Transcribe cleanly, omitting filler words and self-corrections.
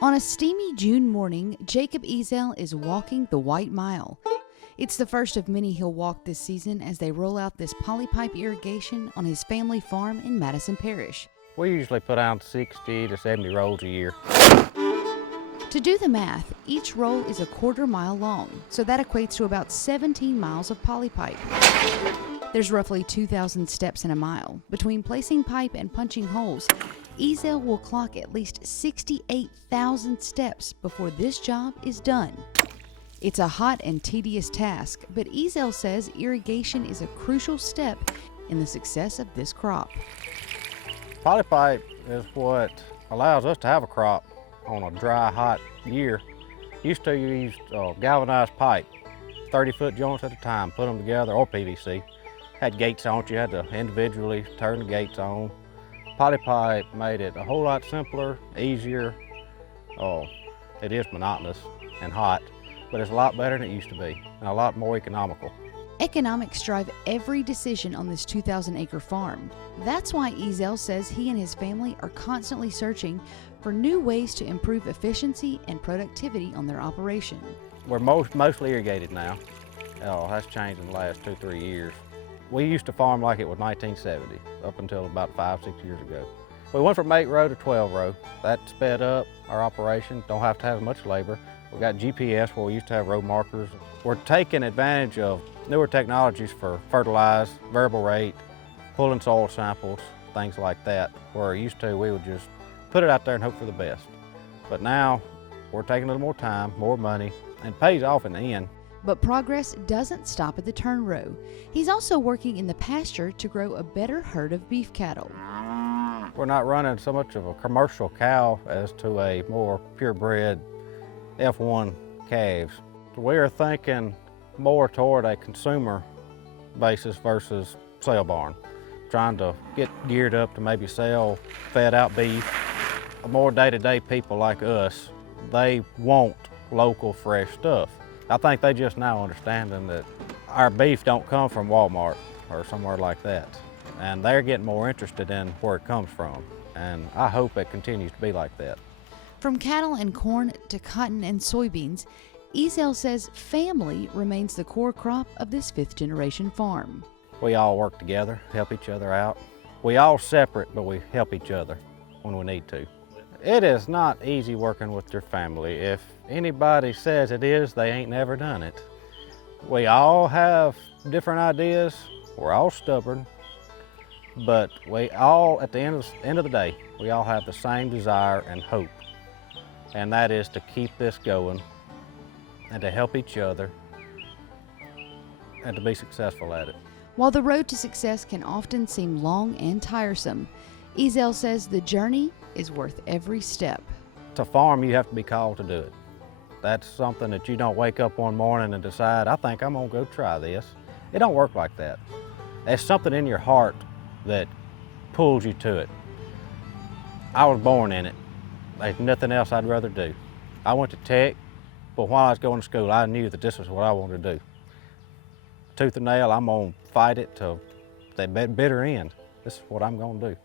On a steamy June morning, Jacob Ezell is walking the White Mile. It's the first of many he'll walk this season as they roll out this polypipe irrigation on his family farm in Madison Parish. We usually put out 60 to 70 rolls a year. To do the math, each roll is a quarter-mile long, so that equates to about 17 miles of polypipe. There's roughly 2,000 steps in a mile. Between placing pipe and punching holes, Ezell will clock at least 68,000 steps before this job is done. It's a hot and tedious task, but Ezell says irrigation is a crucial step in the success of this crop. Polypipe is what allows us to have a crop on a dry, hot year. Used to use galvanized pipe, 30-foot joints at a time, put them together, or PVC. Had gates on it, you had to individually turn the gates on. Polypipe made it a whole lot simpler, easier. It is monotonous and hot, but it's a lot better than it used to be, and a lot more economical. Economics drive every decision on this 2,000-acre farm. That's why Ezell says he and his family are constantly searching for new ways to improve efficiency and productivity on their operation. We're mostly irrigated now. That's changed in the last 2-3 years. We used to farm like it was 1970, up until about 5-6 years ago. We went from 8-row to 12-row. That sped up our operation, don't have to have as much labor. We got GPS where we used to have row markers. We're taking advantage of newer technologies for fertilize, variable rate, pulling soil samples, things like that. Where used to, we would just put it out there and hope for the best. But now, we're taking a little more time, more money, and it pays off in the end. But progress doesn't stop at the turn row. He's also working in the pasture to grow a better herd of beef cattle. We're not running so much of a commercial cow as to a more purebred F1 calves. We're thinking more toward a consumer basis versus sale barn. Trying to get geared up to maybe sell fed out beef. More day-to-day people like us, they want local fresh stuff. I think they just now understanding that our beef don't come from Walmart or somewhere like that. And they're getting more interested in where it comes from. And I hope it continues to be like that. From cattle and corn to cotton and soybeans, Ezell says family remains the core crop of this fifth-generation farm. We all work together, help each other out. We all separate, but we help each other when we need to. It is not easy working with your family. If anybody says it is, they ain't never done it. We all have different ideas. We're all stubborn, but we all, at the end of the day, we all have the same desire and hope, and that is to keep this going and to help each other and to be successful at it. While the road to success can often seem long and tiresome, Ezell says the journey is worth every step. To farm, you have to be called to do it. That's something that you don't wake up one morning and decide, I think I'm gonna go try this. It don't work like that. There's something in your heart that pulls you to it. I was born in it. There's nothing else I'd rather do. I went to tech, but while I was going to school, I knew that this was what I wanted to do. Tooth and nail, I'm gonna fight it till the bitter end. This is what I'm gonna do.